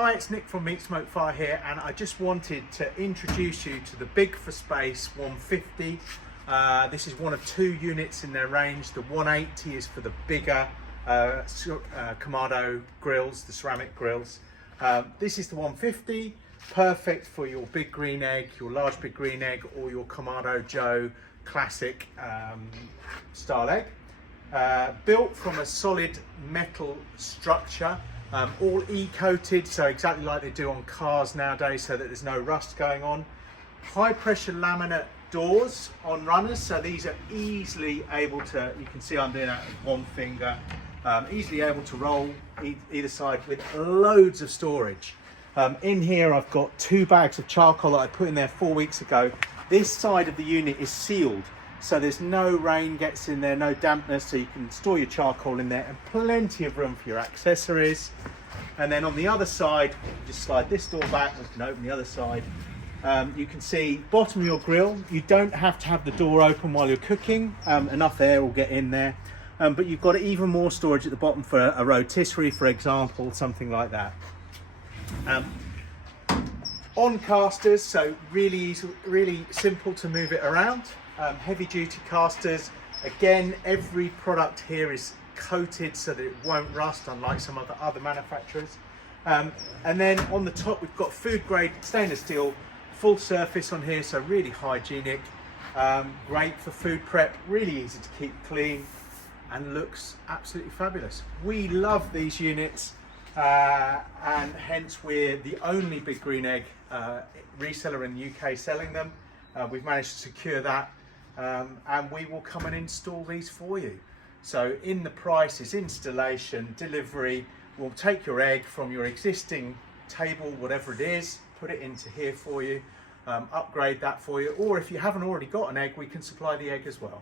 Hi, it's Nick from Meat Smoke Fire here, and I just wanted to introduce you to the Big4Space 150. This is one of two units in their range. The 180 is for the bigger Kamado grills, the ceramic grills. This is the 150, perfect for your big green egg, your large big green egg, or your Kamado Joe Classic style egg. Built from a solid metal structure, all e-coated, so exactly like they do on cars nowadays, so that there's no rust going on. High pressure laminate doors on runners, so these are easily able to, you can see I'm doing that with one finger, easily able to roll either side with loads of storage. In here I've got 2 bags of charcoal that I put in there 4 weeks ago. This side of the unit is sealed, so there's no rain gets in there, no dampness, so you can store your charcoal in there, and plenty of room for your accessories. And then on the other side, just slide this door back, we can open the other side. You can see bottom of your grill, you don't have to have the door open while you're cooking, enough air will get in there, but you've got even more storage at the bottom for a rotisserie, for example, something like that. On casters, so really easy, really simple to move it around. Heavy duty casters, again every product here is coated so that it won't rust, unlike some other manufacturers. And then on the top we've got food grade stainless steel, full surface on here, so really hygienic, great for food prep, really easy to keep clean, and looks absolutely fabulous. We love these units, and hence we're the only big green egg reseller in the UK selling them. We've managed to secure that, and we will come and install these for you. So in the price is installation, delivery. We'll take your egg from your existing table, whatever it is, put it into here for you, upgrade that for you, or if you haven't already got an egg, we can supply the egg as well.